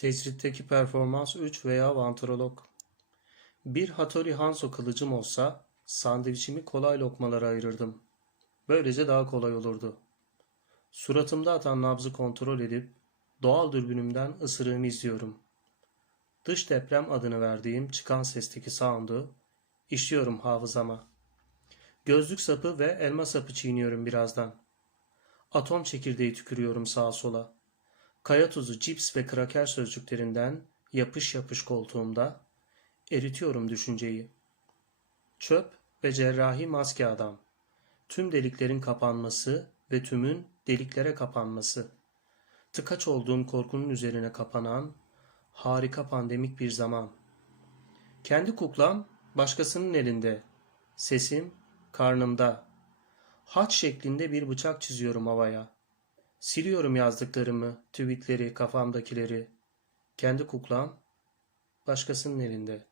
Tecritteki performans 3 veya vantrolog. Bir Hattori Hanzo kılıcım olsa sandviçimi kolay lokmalara ayırırdım. Böylece daha kolay olurdu. Suratımda atan nabzı kontrol edip doğal dürbünümden ısırığımı izliyorum. Dış deprem adını verdiğim çıkan sesteki sound'u işliyorum hafızama. Gözlük sapı ve elma sapı çiğniyorum birazdan. Atom çekirdeği tükürüyorum sağa sola. Kaya tuzu, cips ve kraker sözcüklerinden yapış yapış koltuğumda eritiyorum düşünceyi. Çöp ve cerrahi maske adam. Tüm deliklerin kapanması ve tümün deliklere kapanması. Tıkaç olduğum korkunun üzerine kapanan harika pandemik bir zaman. Kendi kuklam başkasının elinde. Sesim karnımda. Haç şeklinde bir bıçak çiziyorum havaya. Siliyorum yazdıklarımı, tweetleri, kafamdakileri. Kendi kuklam başkasının elinde.